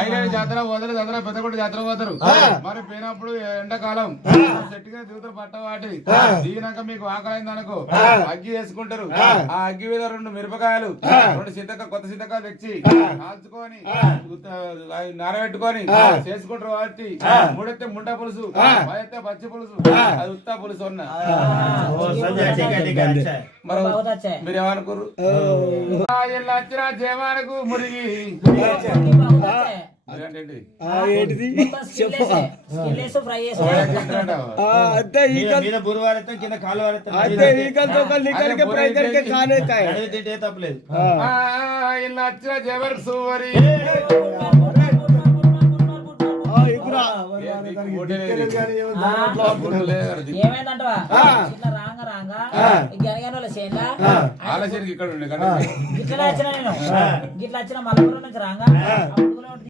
ఐలేని జాతర వదల జాతర పెద్దకొండ జాతర పోతారు. మరి పోయినప్పుడు ఎండాకాలం చెట్టుగా దిగుతారు పట్ట వాటి దిగినాక మీకు ఆకలైంది అనుకో అగ్గి వేసుకుంటారు. ఆ అగ్గి మీద 2 మిరపకాయలు 2 కొత్త చింతకాయలు తెచ్చి కాల్చుకొని నానబెట్టుకొని చేసుకుంటారు. వాటి మూడెత్తే ముండా పులుసు, పైతే పచ్చి పులుసు, అది ఉత్తా పులుసు ఉన్న. మీరు ఏమనుకోరు వచ్చిన జయమానకు మురిగి బురువాడతాం కింద కాలు తప్పలేదు. ఇలా వచ్చిన జయమానకు సువరి ఏమైందంటవా రాంగ రాంగ ఆలోచనకి ఇక్కడ ఉండే గిట్లా వచ్చిన నేను గిట్లా వచ్చిన మలపురం నుంచి రాంగా